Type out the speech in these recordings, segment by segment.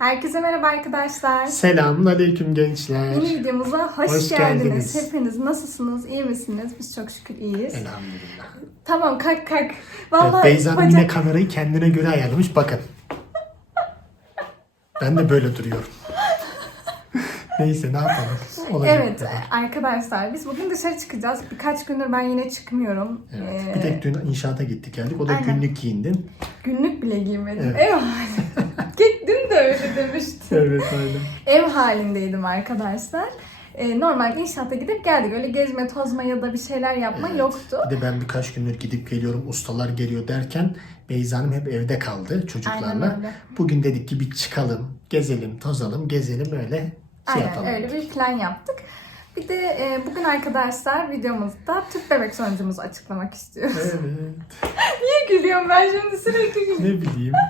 Herkese merhaba arkadaşlar. Selamun aleyküm gençler. Yeni videomuza hoş, Hoş geldiniz. geldiniz. Hepiniz nasılsınız? İyi misiniz? Biz çok şükür iyiyiz. Elhamdülillah. Tamam kalk kalk. Evet, Vallahi Beyza Hanım bacak- yine kamerayı kendine göre ayarlamış. Bakın. Ben de böyle duruyorum. Neyse ne yapalım. Olacak Evet kadar. arkadaşlar biz bugün dışarı çıkacağız. Birkaç gündür ben yine çıkmıyorum. Evet. Ee, Bir tek dün inşaata gittik geldik. O da aynen. günlük giyindin. günlük bile giymedim. Evet. De öyle demiştim. Evet aynen. Ev halindeydim arkadaşlar. Ee, normal inşaata gidip geldik. Öyle gezme, tozma ya da bir şeyler yapma Evet. yoktu. Bir de ben birkaç gündür gidip geliyorum. Ustalar geliyor derken Beyza Hanım hep evde kaldı çocuklarla. öyle. Bugün dedik ki bir çıkalım, gezelim, tozalım, gezelim öyle şey Aynen yapalım. öyle bir plan yaptık. Bir de e, bugün arkadaşlar videomuzda tüp bebek sonucumuzu açıklamak istiyoruz. Evet. Niye gülüyorum ben şimdi sürekli gülüyorum. Ne bileyim.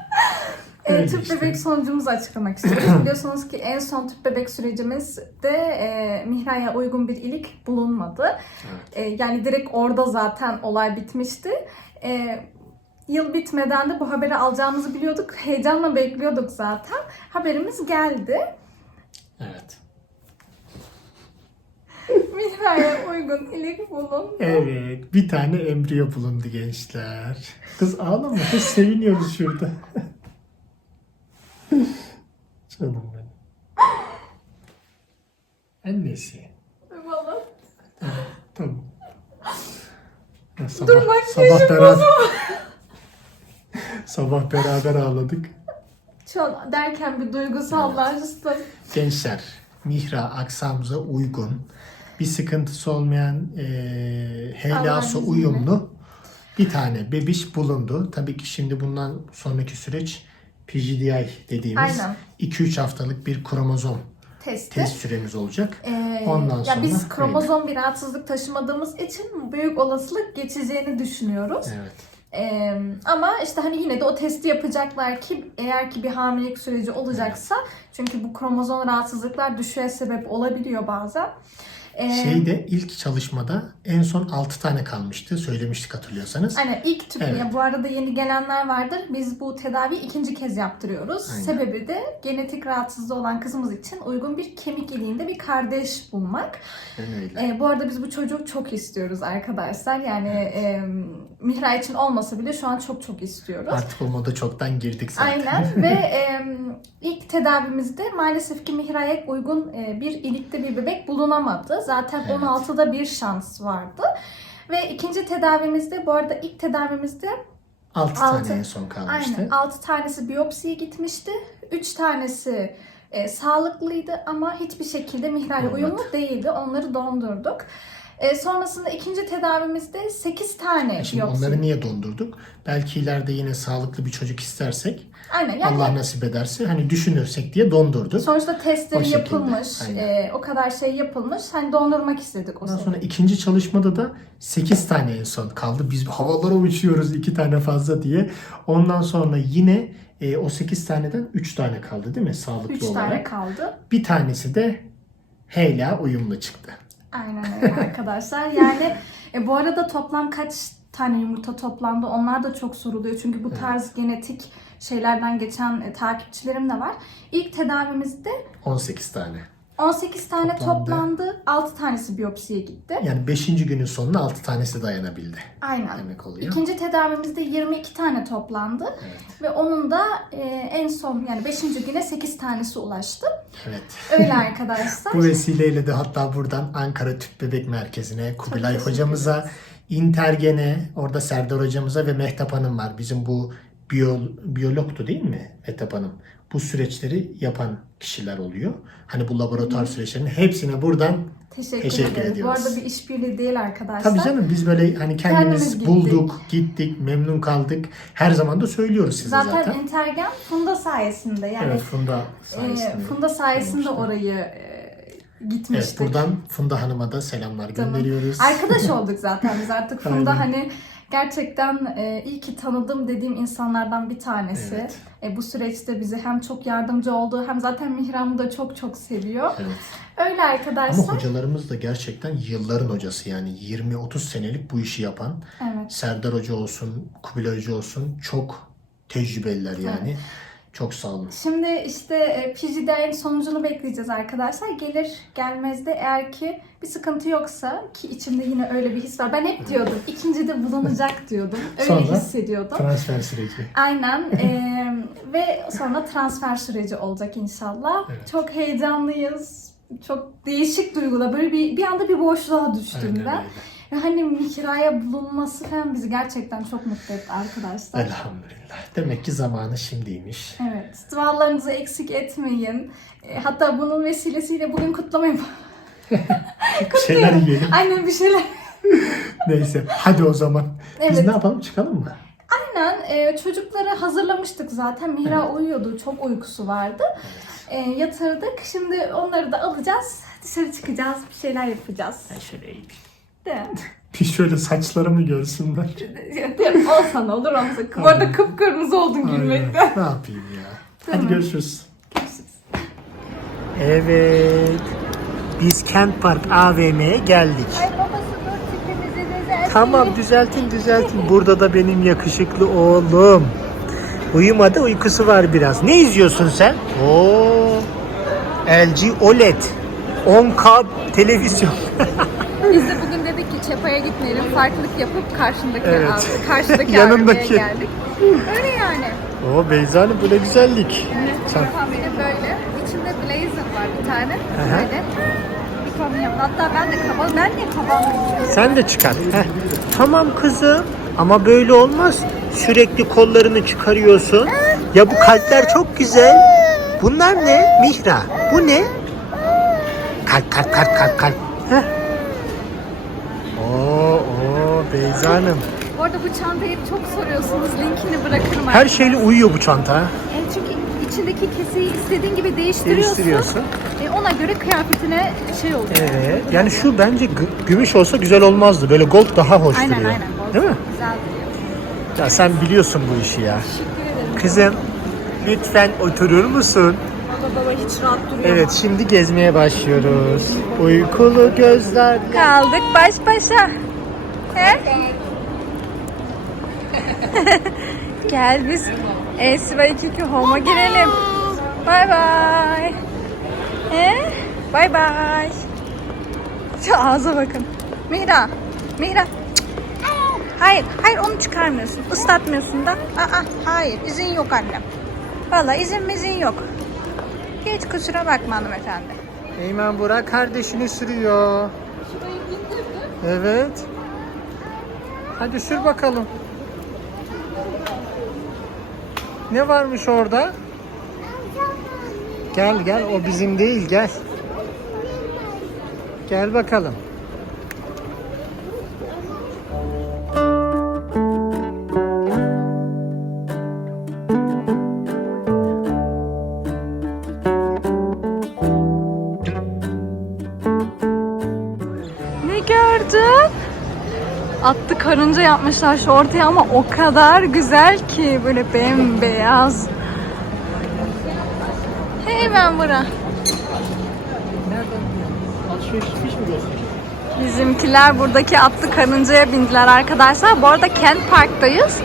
E, tüp işte. bebek sonucumuzu açıklamak istiyoruz. Biliyorsunuz ki en son tüp bebek sürecimizde e, Mihra'ya uygun bir ilik bulunmadı. Evet. E, yani direkt orada zaten olay bitmişti. E, yıl bitmeden de bu haberi alacağımızı biliyorduk. Heyecanla bekliyorduk zaten. Haberimiz geldi. Evet. Mihra'ya uygun ilik bulundu. Evet, bir tane embriyo bulundu gençler. Kız ağlama, kız seviniyoruz şurada. Canım benim. Annesi. Valla. Tamam. Ya sabah, Dur, makyajım sabah beraber sabah beraber ağladık. An derken bir duygusallaştım. Gençler, Mihra aksamıza uygun, bir sıkıntısı olmayan eee helası uyumlu bir tane bebiş bulundu. Tabii ki şimdi bundan sonraki süreç PGDI dediğimiz Aynen. 2-3 haftalık bir kromozom Testi. test süremiz olacak. Ee, Ondan ya sonra biz kromozom bir rahatsızlık taşımadığımız için büyük olasılık geçeceğini düşünüyoruz. Evet. Ee, ama işte hani yine de o testi yapacaklar ki eğer ki bir hamilelik süreci olacaksa çünkü bu kromozom rahatsızlıklar düşüğe sebep olabiliyor bazen. Ee, Şeyde ilk çalışmada en son 6 tane kalmıştı. Söylemiştik hatırlıyorsanız. Aynen ilk tüp Evet. bu arada yeni gelenler vardır. Biz bu tedaviyi ikinci kez yaptırıyoruz. Aynen. Sebebi de genetik rahatsızlığı olan kızımız için uygun bir kemik iliğinde bir kardeş bulmak. Ben öyle. Ee, bu arada biz bu çocuğu çok istiyoruz arkadaşlar. Yani e, Mihra için olmasa bile şu an çok çok istiyoruz. Artık o moda çoktan girdik zaten. Aynen ve e, ilk tedavimizde maalesef ki Mihra'ya uygun e, bir ilikte bir bebek bulunamadı. Zaten Evet. 16'da bir şans vardı. Ve ikinci tedavimizde bu arada ilk tedavimizde 6 Altı. tane en son kalmıştı. aynen 6 tanesi biyopsiye gitmişti. 3 tanesi e, sağlıklıydı ama hiçbir şekilde Olmadı. uyumlu değildi. Onları dondurduk. E, sonrasında ikinci tedavimizde 8 tane E Şimdi biyopsi. onları niye dondurduk? Belki ileride yine sağlıklı bir çocuk istersek, Aynen yani Allah nasip ederse hani düşünürsek diye dondurduk. Sonuçta testleri O şekilde, yapılmış, aynen. e, o kadar şey yapılmış. Hani dondurmak istedik o Ondan sonra ikinci çalışmada da 8 tane en son kaldı. Biz havalara uçuyoruz 2 tane fazla diye. Ondan sonra yine e, o 8 taneden 3 tane kaldı değil mi sağlıklı 3 olarak? tane kaldı. Bir tanesi de Heyla uyumlu çıktı. Aynen öyle arkadaşlar. Yani e, bu arada toplam kaç tane yumurta toplandı onlar da çok soruluyor. Çünkü bu tarz genetik şeylerden geçen e, takipçilerim de var. İlk tedavimizde 18 tane. 18 tane Toplandı. toplandı. 6 tanesi biyopsiye gitti. Yani 5. günün sonuna 6 tanesi dayanabildi Aynen. demek oluyor. İkinci tedavimizde 22 tane toplandı. Evet. Ve onun da e, en son yani 5. güne 8 tanesi ulaştı. Evet. Öyle arkadaşlar. Bu vesileyle de hatta buradan Ankara Tüp Bebek Merkezi'ne, Kubilay hocamıza, Intergen'e, orada Serdar hocamıza ve Mehtap Hanım var. Bizim bu biyo, biyologtu değil mi Mehtap Hanım? Bu süreçleri yapan kişiler oluyor. Hani bu laboratuvar süreçlerinin hepsine buradan Teşekkür, Teşekkür ederim. ediyoruz. Bu arada bir işbirliği değil arkadaşlar. tabii canım biz böyle hani kendimiz Kendimiz gittik. bulduk, gittik, memnun kaldık. Her zaman da söylüyoruz size Zaten, zaten. Intergen Funda sayesinde yani evet Funda e, sayesinde. Funda sayesinde olmuştu. orayı e, Evet gitmiştik. buradan Funda Hanım'a da selamlar Tamam. gönderiyoruz. Arkadaş olduk zaten biz artık Funda hani gerçekten e, iyi ki tanıdım dediğim insanlardan bir tanesi. Evet. E, bu süreçte bize hem çok yardımcı oldu hem zaten Mihram'ı da çok çok seviyor. Evet. Öyle Ama arkadaşlar. hocalarımız da gerçekten yılların hocası yani 20-30 senelik bu işi yapan Evet. Serdar Hoca olsun, Kubilay Hoca olsun çok tecrübeliler yani. Çok sağ olun. Şimdi işte e, PGD'nin sonucunu bekleyeceğiz arkadaşlar. Gelir gelmez de eğer ki bir sıkıntı yoksa ki içimde yine öyle bir his var. Ben hep diyordum ikinci de bulunacak diyordum. Öyle Sonra? hissediyordum. Transfer süreci. Aynen e, ve sonra transfer süreci olacak inşallah. Evet. Çok heyecanlıyız. Çok değişik duygular. Böyle bir bir anda bir boşluğa düştüm Aynen ben. öyle. Ve hani kiraya bulunması falan bizi gerçekten çok mutlu etti arkadaşlar. Elhamdülillah. Demek ki zamanı şimdiymiş. Evet. Dualarınızı eksik etmeyin. E, Hatta bunun vesilesiyle bugün kutlamayın. Bir şeyler yiyelim. Aynen bir şeyler. Neyse. Hadi o zaman. Biz Evet. ne yapalım? Çıkalım mı? Aynen e, çocukları hazırlamıştık zaten. Mihra uyuyordu. Çok uykusu vardı. E, yatırdık. Şimdi onları da alacağız. Dışarı çıkacağız. Bir şeyler yapacağız. Ben şöyle eğileyim. Mi? Bir şöyle saçlarımı görsünler. Olsan olur olmasa. Bu arada kıpkırmızı oldun gülmekten. Aynen. Ne yapayım ya? Hadi görüşürüz. Görüşürüz. Evet. Biz Kent Park AVM'ye geldik. Ay babası dur tipimizi düzeltin. Tamam düzeltin düzeltin. Burada da benim yakışıklı oğlum. Uyumadı uykusu var biraz. Ne izliyorsun sen? Oo. LG OLED. 10K televizyon. Biz de bugün Çapa'ya gitmeyelim. Farklılık yapıp karşındaki Evet. abi, karşıdaki Yanındaki. Geldik. Öyle yani. Oo Beyza'nın bu ne güzellik. Çak. Benim böyle. İçinde blazer var bir tane. Aha. Böyle. Bir kamyon. Hatta ben de kaba, ben niye kabanla Sen de çıkar. Heh. Tamam kızım. Ama böyle olmaz. Sürekli kollarını çıkarıyorsun. Ya bu kalpler çok güzel. Bunlar ne? Mihra. Bu ne? Kalp kalp kalp kalp kalp. Heh. Oo, oo Beyza Hanım. Bu arada bu çantayı çok soruyorsunuz. Linkini bırakırım. Her şeyle uyuyor bu çanta. Yani çünkü içindeki keseyi istediğin gibi değiştiriyorsun. Değiştiriyorsun. E, ona göre kıyafetine şey oluyor. Evet. Yani şu bence gü- gümüş olsa güzel olmazdı. Böyle gold daha hoş Aynen duruyor. aynen. Bol- Değil mi? Güzel duruyor. Ya sen biliyorsun bu işi ya. Teşekkür ederim. Kızım lütfen oturur musun? Baba hiç rahat duruyor. Evet şimdi gezmeye başlıyoruz. Uykulu gözler. Kaldık baş başa. He? Gel biz Esra 22 Home'a girelim. Bay bay. He? Bay bay. Şu ağza bakın. Mira. Mira. Hayır, hayır onu çıkarmıyorsun. Islatmıyorsun da. Aa, hayır, izin yok annem. Vallahi izin mizin yok. Hiç kusura bakma hanımefendi. Eymen Burak kardeşini sürüyor. Evet. Hadi sür bakalım. Ne varmış orada? Gel gel o bizim değil gel. Gel bakalım. Atlı karınca yapmışlar şu ortaya ama o kadar güzel ki böyle bembeyaz. Hey ben bura. Bizimkiler buradaki atlı karıncaya bindiler arkadaşlar. Bu arada Kent Park'tayız.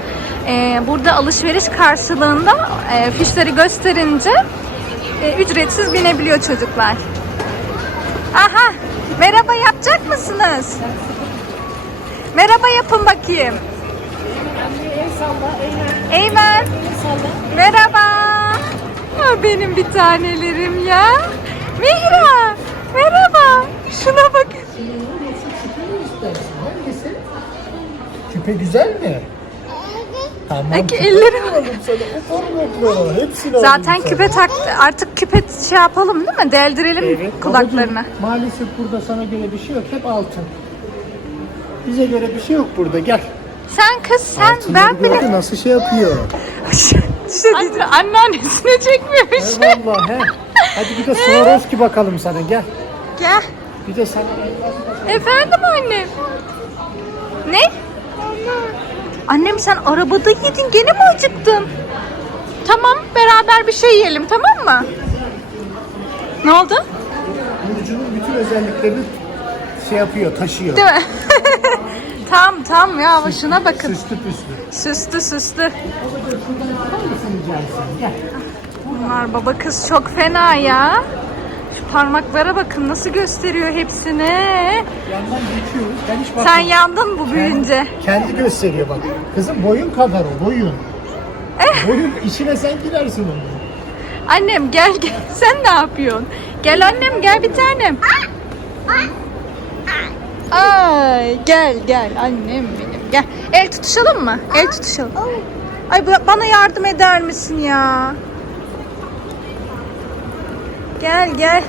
Ee, burada alışveriş karşılığında e, fişleri gösterince e, ücretsiz binebiliyor çocuklar. Aha! Merhaba yapacak mısınız? Merhaba yapın bakayım. Eymen. Merhaba. Ha, benim bir tanelerim ya. Mihra. Merhaba. Şuna bakın. Küpe güzel mi? Tamam. Peki. Hepsini Zaten küpe taktı. Artık küpe şey yapalım değil mi? Deldirelim Evet, kulaklarına. babacığım, maalesef burada sana göre bir şey yok. Hep altın. Bize göre bir şey yok burada. Gel. Sen kız sen Altınları ben bile. gördün, nasıl şey yapıyor. işte Anne, anneannesine çekmemiş. He vallahi he. Hadi bir de Swarovski bakalım sana gel. Gel. Bir de sana Efendim annem. Ne? Annem sen arabada yedin gene mi acıktın? Tamam beraber bir şey yiyelim tamam mı? Ne oldu? Burcu'nun bütün özelliklerini şey yapıyor, taşıyor. Değil mi? Tam tam ya ama şuna bakın. Süslü püslü. Süslü süslü. Bunlar baba kız çok fena ya. Şu parmaklara bakın nasıl gösteriyor hepsini. Yandan geçiyoruz. Ben hiç Sen bakmadım. yandın bu büyüyünce. Kendi gösteriyor bak. Kızım boyun kadar o boyun. Eh. boyun içine sen girersin onu. Annem gel gel. Sen ne yapıyorsun? Gel annem gel bir tanem. Ay gel gel annem benim gel. El tutuşalım mı? El tutuşalım. Ay ba- bana yardım eder misin ya? Gel gel.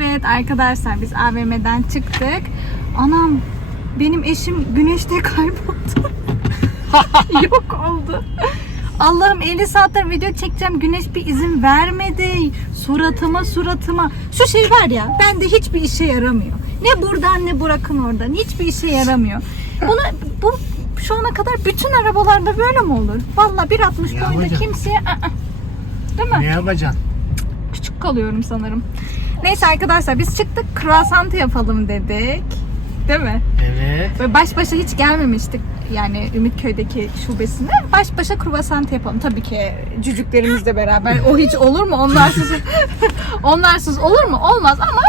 Evet arkadaşlar biz AVM'den çıktık. Anam benim eşim güneşte kayboldu. Yok oldu. Allah'ım 50 saattir video çekeceğim. Güneş bir izin vermedi. Suratıma suratıma. Şu şey var ya bende hiçbir işe yaramıyor. Ne buradan ne bırakın oradan. Hiçbir işe yaramıyor. Bunu bu şu ana kadar bütün arabalarda böyle mi olur? Vallahi 1.60 Ya boyunda hocam. kimseye ı-ı. Değil mi? Ne yapacaksın? küçük kalıyorum sanırım. Neyse arkadaşlar biz çıktık croissant yapalım dedik. Değil mi? Evet. Böyle baş başa hiç gelmemiştik yani Ümitköy'deki şubesine. Baş başa croissant yapalım. Tabii ki cücüklerimizle beraber. O hiç olur mu? Onlarsız onlarsız olur mu? Olmaz ama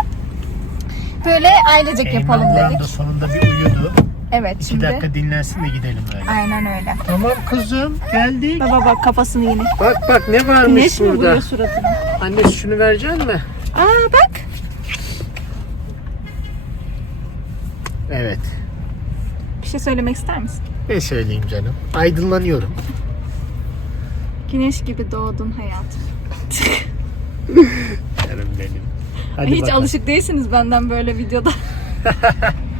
böyle ailecek yapalım Eymen Buran dedik. da sonunda bir uyudu. Evet İki şimdi. dakika dinlensin de gidelim böyle. Aynen öyle. Tamam kızım geldik. Baba bak kafasını yine. Bak bak ne varmış Güneş mi burada. vuruyor suratına? Anne şunu verecek mi? Aa bak. Evet. Bir şey söylemek ister misin? Ne söyleyeyim canım? Aydınlanıyorum. Güneş gibi doğdun hayatım. Canım benim. Hiç bakalım. alışık değilsiniz benden böyle videoda.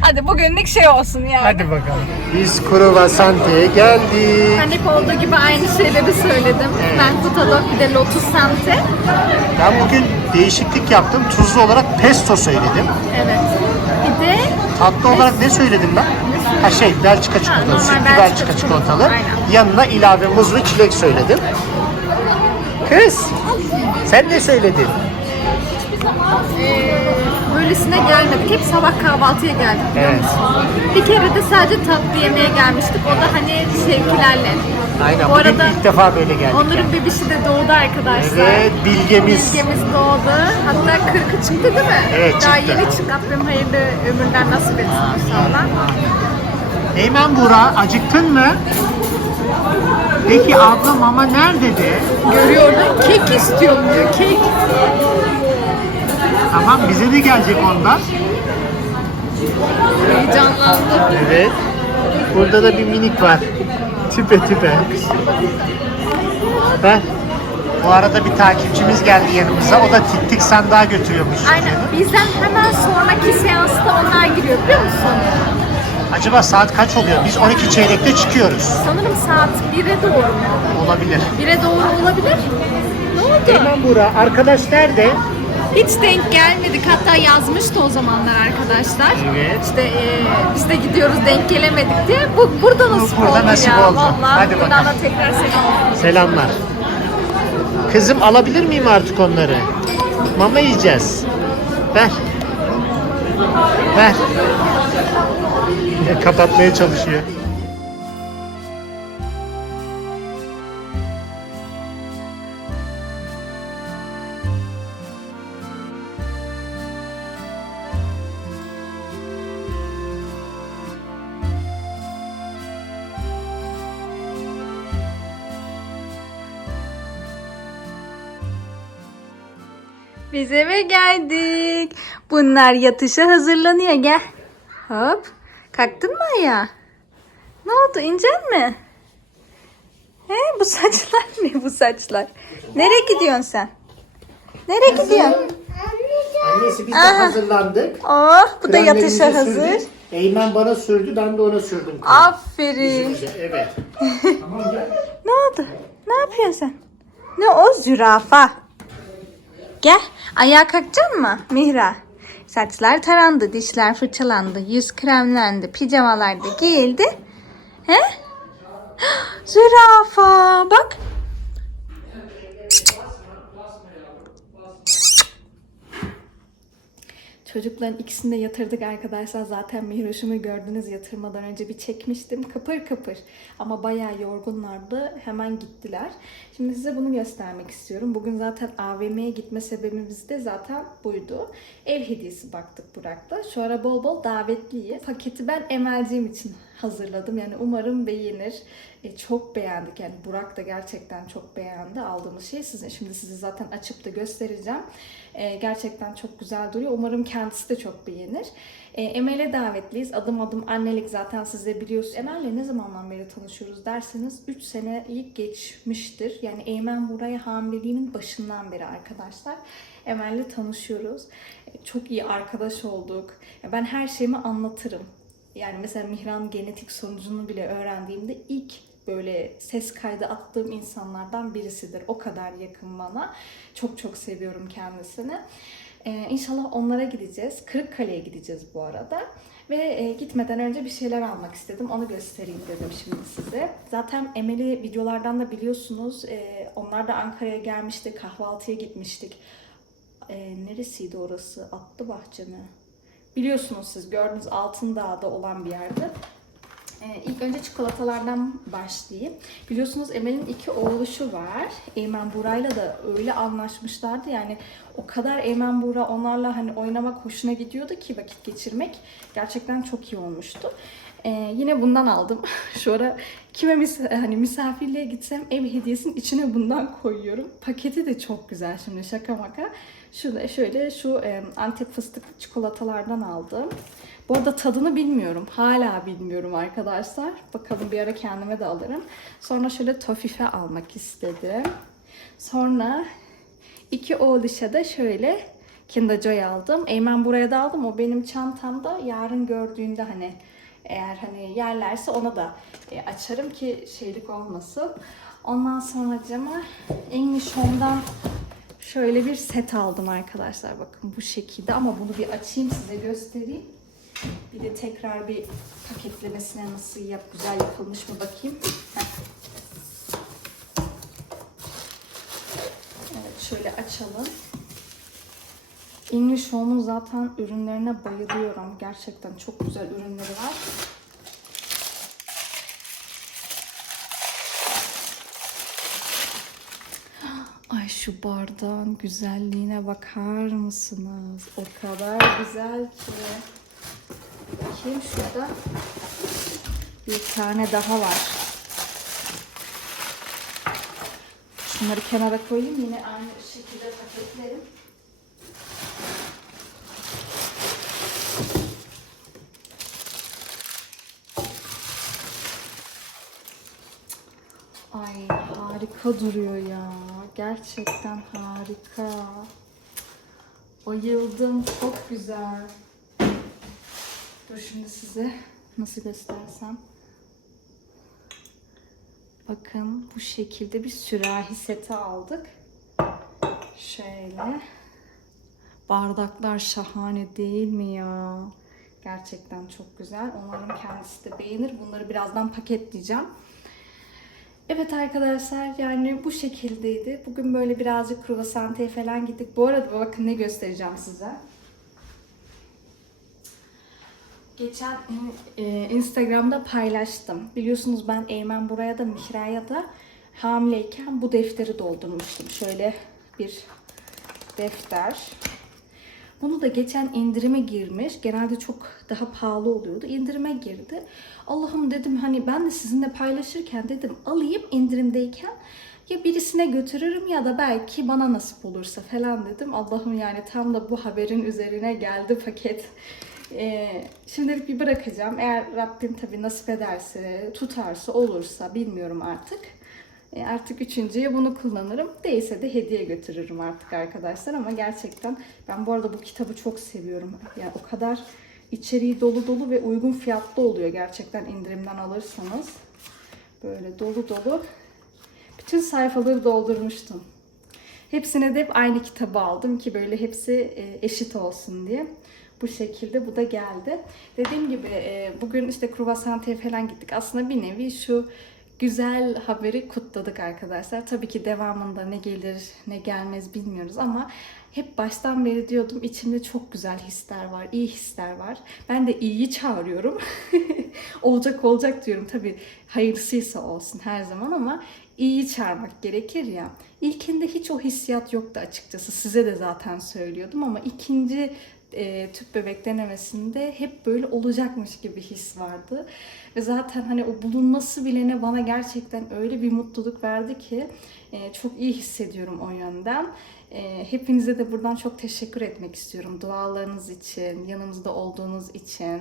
Hadi bugünlük şey olsun yani. Hadi bakalım. Biz Kruvasante'ye geldik. Ben hep olduğu gibi aynı şeyleri söyledim. Ben Kutadok bir de Lotus Sante. Ben bugün değişiklik yaptım. Tuzlu olarak pesto söyledim. Evet. Bir de Tatlı olarak ne söyledim ben? Ha şey Belçika çikolatalı, normal sütlü Belçika Belçika çikolatalı. çikolatalı, aynen. Yanına ilave muzlu çilek söyledim. Kız, sen ne söyledin? eee, böylesine gelmedik. Hep sabah kahvaltıya geldik biliyor Evet. musun? Bir kere de sadece tatlı yemeye gelmiştik. O da hani şevkilerle. Aynen. Bu bugün arada ilk defa böyle geldik. Onların bebişi de doğdu arkadaşlar. Evet, bilgemiz. Bilgemiz doğdu. Hatta 40'ı çıktı değil mi? Evet, Daha çıktı. yeni çıktı. Rabbim hayırlı ömürler nasip etsin inşallah. Eymen Buğra, acıktın mı? Peki abla mama nerede de? Görüyorum. Kek istiyorum diyor. Kek. Tamam bize de gelecek ondan. Heyecanlandım. Evet. Burada da bir minik var. Tüpe tüpe. Ben. Bu arada bir takipçimiz geldi yanımıza. O da tik tik sandığa götürüyormuş. Aynen. Bizden hemen sonraki seansta onlar giriyor biliyor musun? Acaba saat kaç oluyor? Biz 12 çeyrekte çıkıyoruz. Sanırım saat 1'e doğru mu? Olabilir. 1'e doğru olabilir. Ne oldu? Eymen Buğra, arkadaş nerede? Hiç denk gelmedik. Hatta yazmıştı o zamanlar arkadaşlar. Evet. İşte e, biz de gidiyoruz denk gelemedik diye. Bu burada nasip burada oldu nasip ya. oldu. Vallahi Hadi buradan bakalım. da tekrar selam. Selamlar. Kızım alabilir miyim artık onları? Mama yiyeceğiz. Ver. Ver. Ya, Kapatmaya çalışıyor. Biz eve geldik. Bunlar yatışa hazırlanıyor. Gel. Hop. Kalktın mı ayağa? Ne oldu? İncen mi? He, bu saçlar ne bu saçlar? Nereye gidiyorsun sen? Nereye gidiyorsun? Annesi biz de Aha. hazırlandık. Oh, bu da Kremlerimizi yatışa hazır. sürdük. Eymen bana sürdü, ben de ona sürdüm. Aferin. Evet. tamam gel. Ne oldu? Ne yapıyorsun sen? Ne o zürafa? Gel. Ayağa kalkacak mı Mihra? Saçlar tarandı, dişler fırçalandı, yüz kremlendi, pijamalar da giyildi. He? Zürafa bak. Çocukların ikisini de yatırdık arkadaşlar. Zaten Mihroş'umu gördünüz yatırmadan önce bir çekmiştim. Kıpır kıpır. Ama bayağı yorgunlardı. Hemen gittiler. Şimdi size bunu göstermek istiyorum. Bugün zaten AVM'ye gitme sebebimiz de zaten buydu. Ev hediyesi baktık Burak'ta. Şu ara bol bol davetliyiz. Paketi ben Emel'ciğim için hazırladım. Yani umarım beğenir. E, çok beğendik. Yani Burak da gerçekten çok beğendi aldığımız şeyi. Size şimdi size zaten açıp da göstereceğim. E, gerçekten çok güzel duruyor. Umarım kendisi de çok beğenir. E, Emel'e davetliyiz. Adım adım annelik zaten size biliyorsunuz. Emel'le ne zamandan beri tanışıyoruz derseniz 3 seneyi geçmiştir. Yani Eymen buraya hamileliğimin başından beri arkadaşlar. Emel'le tanışıyoruz. E, çok iyi arkadaş olduk. Ya Ben her şeyimi anlatırım. Yani mesela Mihran genetik sonucunu bile öğrendiğimde ilk böyle ses kaydı attığım insanlardan birisidir. O kadar yakın bana. Çok çok seviyorum kendisini. Ee, inşallah onlara gideceğiz. Kırıkkale'ye gideceğiz bu arada. Ve e, gitmeden önce bir şeyler almak istedim. Onu göstereyim dedim şimdi size. Zaten Emel'i videolardan da biliyorsunuz. Ee, onlar da Ankara'ya gelmişti. Kahvaltıya gitmiştik. Ee, neresiydi orası? Atlı Bahçe mi? Biliyorsunuz siz gördünüz Altındağ'da olan bir yerde. Ee, ilk önce çikolatalardan başlayayım. Biliyorsunuz Emel'in iki oğluşu var. Eymen Buray'la da öyle anlaşmışlardı. Yani o kadar Eymen Bura onlarla hani oynamak hoşuna gidiyordu ki vakit geçirmek. Gerçekten çok iyi olmuştu. Ee, yine bundan aldım. Şu ara kime mis hani misafirliğe gitsem ev hediyesinin içine bundan koyuyorum. Paketi de çok güzel şimdi şaka maka. Şurada şöyle şu e, Antep fıstıklı çikolatalardan aldım. Bu arada tadını bilmiyorum. Hala bilmiyorum arkadaşlar. Bakalım bir ara kendime de alırım. Sonra şöyle tofife almak istedim. Sonra iki oğluşa da şöyle Kinder Joy aldım. Eymen buraya da aldım. O benim çantamda. Yarın gördüğünde hani eğer hani yerlerse ona da e, açarım ki şeylik olmasın. Ondan sonra cama English Home'dan şöyle bir set aldım arkadaşlar. Bakın bu şekilde ama bunu bir açayım size göstereyim. Bir de tekrar bir paketlemesine nasıl yap, güzel yapılmış mı bakayım. Evet şöyle açalım. English Home'un zaten ürünlerine bayılıyorum. Gerçekten çok güzel ürünleri var. Ay şu bardağın güzelliğine bakar mısınız? O kadar güzel ki. Bakayım şurada. Bir tane daha var. Şunları kenara koyayım. Yine aynı şekilde paketlerim. Ay harika duruyor ya. Gerçekten harika. Bayıldım. Çok güzel. Dur şimdi size nasıl göstersem. Bakın bu şekilde bir sürahi seti aldık. Şöyle. Bardaklar şahane değil mi ya? Gerçekten çok güzel. Umarım kendisi de beğenir. Bunları birazdan paketleyeceğim. Evet arkadaşlar yani bu şekildeydi. Bugün böyle birazcık kruvasanteye falan gittik. Bu arada bakın ne göstereceğim size. Geçen e, Instagram'da paylaştım. Biliyorsunuz ben Eymen buraya da Mihra'ya da hamileyken bu defteri doldurmuştum. Şöyle bir defter. Bunu da geçen indirime girmiş. Genelde çok daha pahalı oluyordu. İndirime girdi. Allah'ım dedim hani ben de sizinle paylaşırken dedim alayım indirimdeyken ya birisine götürürüm ya da belki bana nasip olursa falan dedim. Allah'ım yani tam da bu haberin üzerine geldi paket. Ee, şimdilik bir bırakacağım. Eğer Rabbim tabii nasip ederse, tutarsa, olursa bilmiyorum artık. E, artık üçüncüye bunu kullanırım. Değilse de hediye götürürüm artık arkadaşlar. Ama gerçekten ben bu arada bu kitabı çok seviyorum. Yani o kadar içeriği dolu dolu ve uygun fiyatlı oluyor gerçekten indirimden alırsanız. Böyle dolu dolu. Bütün sayfaları doldurmuştum. Hepsine de hep aynı kitabı aldım ki böyle hepsi e, eşit olsun diye. Bu şekilde bu da geldi. Dediğim gibi e, bugün işte Kruvasante'ye falan gittik. Aslında bir nevi şu güzel haberi kutladık arkadaşlar. Tabii ki devamında ne gelir ne gelmez bilmiyoruz ama hep baştan beri diyordum içimde çok güzel hisler var, iyi hisler var. Ben de iyiyi çağırıyorum. olacak olacak diyorum. Tabii hayırlısıysa olsun her zaman ama iyiyi çağırmak gerekir ya. İlkinde hiç o hissiyat yoktu açıkçası. Size de zaten söylüyordum ama ikinci e, tüp bebek denemesinde hep böyle olacakmış gibi his vardı. Ve zaten hani o bulunması bile ne bana gerçekten öyle bir mutluluk verdi ki e, çok iyi hissediyorum o yönden. E, hepinize de buradan çok teşekkür etmek istiyorum. Dualarınız için, yanımızda olduğunuz için.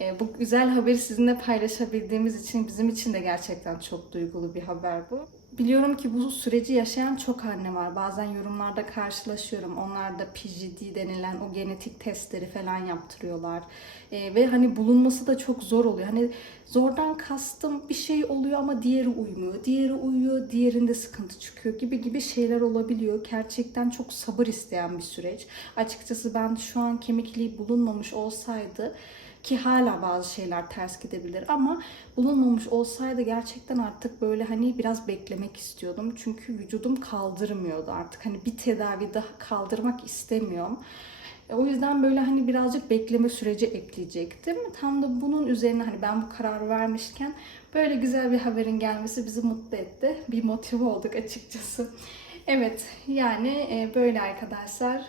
E, bu güzel haberi sizinle paylaşabildiğimiz için bizim için de gerçekten çok duygulu bir haber bu. Biliyorum ki bu süreci yaşayan çok anne var. Bazen yorumlarda karşılaşıyorum. Onlar da PGD denilen o genetik testleri falan yaptırıyorlar. Ee, ve hani bulunması da çok zor oluyor. Hani zordan kastım bir şey oluyor ama diğeri uymuyor. Diğeri uyuyor, diğerinde sıkıntı çıkıyor gibi gibi şeyler olabiliyor. Gerçekten çok sabır isteyen bir süreç. Açıkçası ben şu an kemikliği bulunmamış olsaydı ki hala bazı şeyler ters gidebilir ama bulunmamış olsaydı gerçekten artık böyle hani biraz beklemek istiyordum. Çünkü vücudum kaldırmıyordu artık. Hani bir tedavi daha kaldırmak istemiyorum. E, O yüzden böyle hani birazcık bekleme süreci ekleyecektim. Tam da bunun üzerine hani ben bu kararı vermişken böyle güzel bir haberin gelmesi bizi mutlu etti. Bir motive olduk açıkçası. Evet yani e, böyle arkadaşlar.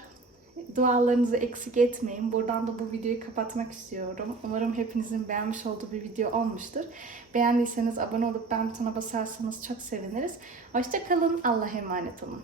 Dualarınızı eksik etmeyin. Buradan da bu videoyu kapatmak istiyorum. Umarım hepinizin beğenmiş olduğu bir video olmuştur. Beğendiyseniz abone olup beğen butonuna basarsanız çok seviniriz. Hoşçakalın. Allah'a emanet olun.